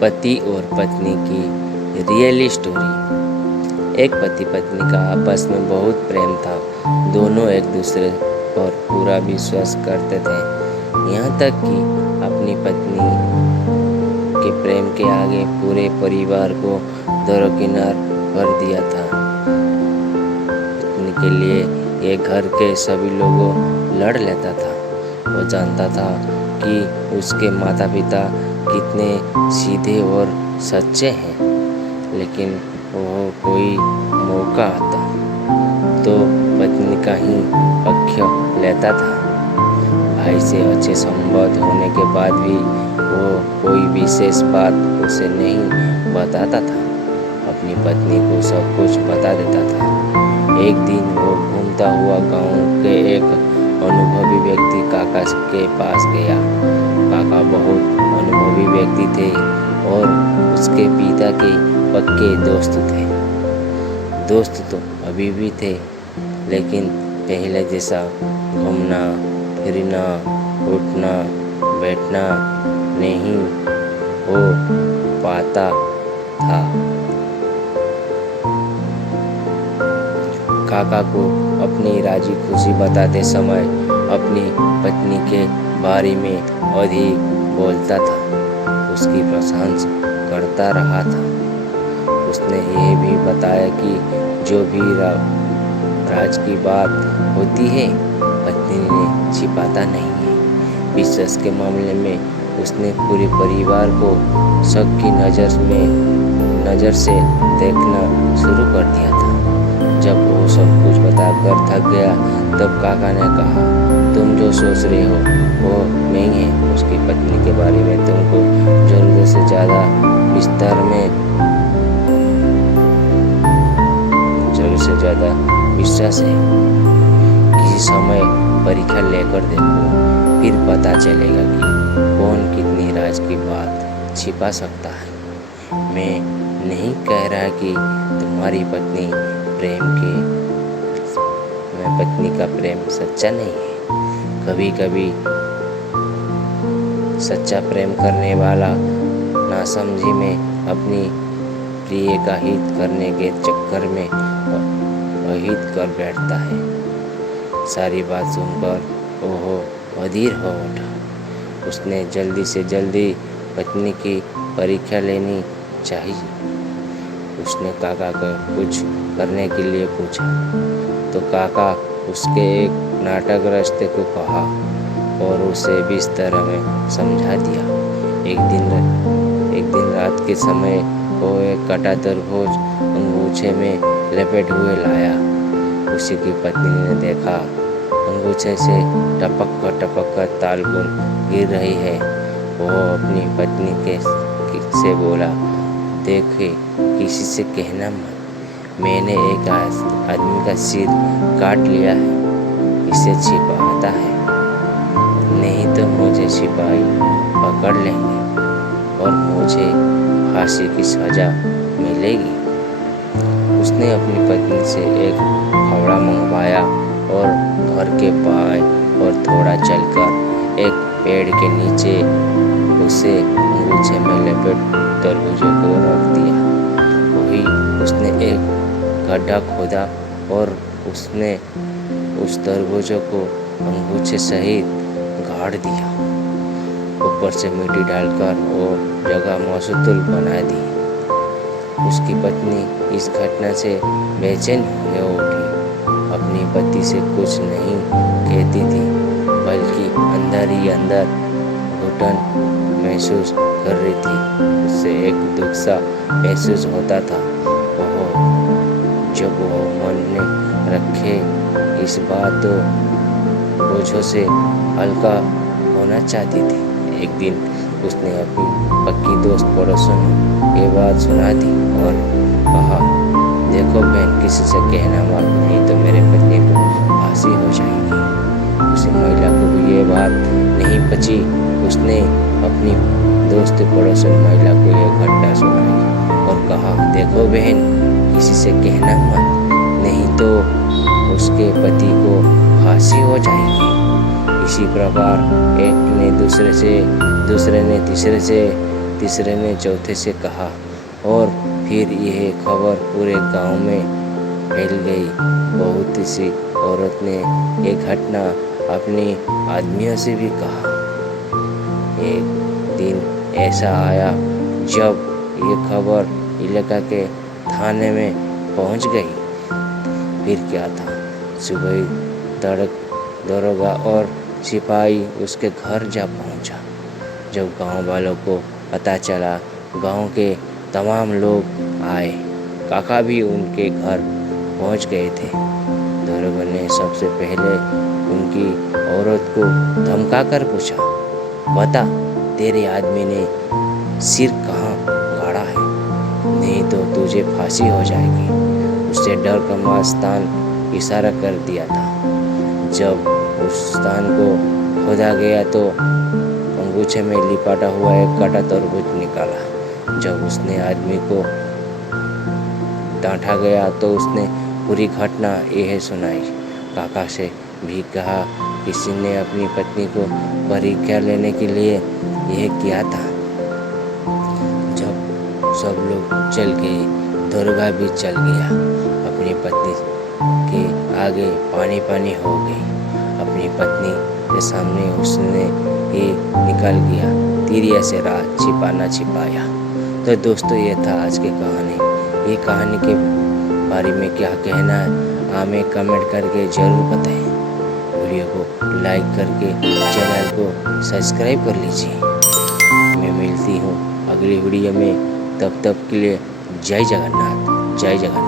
पति और पत्नी की रियल स्टोरी। एक पति पत्नी का आपस में बहुत प्रेम था। दोनों एक दूसरे पर पूरा विश्वास करते थे, यहाँ तक कि अपनी पत्नी के प्रेम के आगे पूरे परिवार को दरकिनार कर दिया था। पत्नी के लिए ये घर के सभी लोगों लड़ लेता था। वो जानता था कि उसके माता पिता कितने सीधे और सच्चे हैं, लेकिन वो कोई मौका आता तो पत्नी का ही पक्ष लेता था। भाई से अच्छे संबंध होने के बाद भी वो कोई विशेष बात उसे नहीं बताता था, अपनी पत्नी को सब कुछ बता देता था। एक दिन वो घूमता हुआ गांव के एक अनुभवी व्यक्ति काका के पास गया। काका बहुत अनुभवी व्यक्ति थे और उसके पिता के पक्के दोस्त थे। दोस्त तो अभी भी थे, लेकिन पहले जैसा घूमना फिरना उठना बैठना नहीं हो पाता था। काका को अपनी राजी खुशी बताते समय अपनी पत्नी के बारे में अधिक बोलता था, उसकी प्रशंसा करता रहा था। उसने यह भी बताया कि जो भी राज की बात होती है पत्नी ने छिपाता नहीं है। विश्वास के मामले में उसने पूरे परिवार को शक की नज़र से देखना शुरू कर दिया था। जब वो सब कुछ बताकर थक गया तब काका ने कहा, तुम जो सोच रहे हो वो नहीं है। उसकी पत्नी के बारे में तुमको जरूरत से ज़्यादा विश्वास है। किसी समय परीक्षा लेकर देखो, फिर पता चलेगा कि कौन कितनी राज की बात छिपा सकता है। मैं नहीं कह रहा कि तुम्हारी पत्नी का प्रेम सच्चा नहीं है। कभी कभी सच्चा प्रेम करने वाला नासमझी में अपनी प्रिय का हित करने के चक्कर में अहित कर बैठता है। सारी बात सुनकर ओहो अधीर हो उठा। उसने जल्दी से जल्दी पत्नी की परीक्षा लेनी चाहिए। उसने काका को कुछ करने के लिए पूछा तो काका उसके एक नाटक रास्ते को कहा और उसे बिस्तर में समझा दिया। एक दिन रात के समय वो एक कटा तरबूज अंगूछे में लपेट हुए लाया। उसी की पत्नी ने देखा अंगूछे से टपक कर तालबुन गिर रही है। वो अपनी पत्नी से बोला, देखे किसी से कहना मत, मैंने एक आदमी का सिर काट लिया है, इसे छिपाता है, नहीं तो मुझे सिपाही पकड़ लेंगे और मुझे फांसी की सजा मिलेगी। उसने अपनी पत्नी से एक फावड़ा मंगवाया और घर के पाए और थोड़ा चलकर एक पेड़ के नीचे उसे अंगूछे में लपेट तरबूजों को रख दिया। वही उसने एक गड्ढा खोदा और उसने उस तरबूजों को अंगूछे सहित गाड़ दिया। ऊपर से मिट्टी डालकर वो जगह मौसूल बना दी। उसकी पत्नी इस घटना से बेचैन हो उठी। अपनी पति से कुछ नहीं कहती थी, बल्कि अंदर ही अंदर घुटन महसूस कर रही थी। उससे एक दुख सा महसूस होता था। जब वो मन में रखे इस बात बोझों से हल्का होना चाहती थी। एक दिन उसने अपनी पक्की दोस्त पड़ोसन ये बात सुना दी और कहा, देखो बहन, किसी से कहना मत, नहीं तो मेरे पत्नी को फांसी हो जाएगी। उसी महिला को भी ये बात नहीं पची। उसने अपनी दोस्त पड़ोसन महिला को यह घटना सुनाई और कहा, देखो बहन, किसी से कहना मत, नहीं तो उसके पति को फांसी हो जाएगी। इसी प्रकार एक ने दूसरे ने तीसरे से तीसरे ने चौथे से कहा और फिर यह खबर पूरे गांव में फैल गई। बहुत सी औरत ने यह घटना अपनी आदमियों से भी कहा। एक दिन ऐसा आया जब ये खबर इलाका के थाने में पहुंच गई। फिर क्या था, सुबह तड़क दरोगा और सिपाही उसके घर जा पहुंचा। जब गांव वालों को पता चला, गांव के तमाम लोग आए। काका भी उनके घर पहुंच गए थे। दरोगा ने सबसे पहले उनकी औरत को धमका कर पूछा, बता तेरे आदमी ने सिर कहाँ गाड़ा है, नहीं तो तुझे फांसी हो जाएगी। उससे डर का मस्तान इशारा कर दिया था। जब उस स्थान को खोदा गया तो अंगूछे में लिपाटा हुआ एक कटा तरबूज निकाला। जब उसने आदमी को डांटा गया तो उसने पूरी घटना यह सुनाई। काका से भी कहा, किसी ने अपनी पत्नी को परीक्षा लेने के लिए यह किया था। जब सब लोग चल गए, दरोगा भी चल गया। अपनी पत्नी के आगे पानी पानी हो गई। अपनी पत्नी के सामने उसने ये निकाल गया, तीरिया से रात छिपाना छिपाया। तो दोस्तों, ये था आज की कहानी। ये कहानी के बारे में क्या कहना है हमें कमेंट करके ज़रूर बताएं। वीडियो को लाइक करके चैनल को सब्सक्राइब कर लीजिए। मैं मिलती हूँ अगली वीडियो में, तब तक के लिए जय जगन्नाथ, जय जगन्नाथ।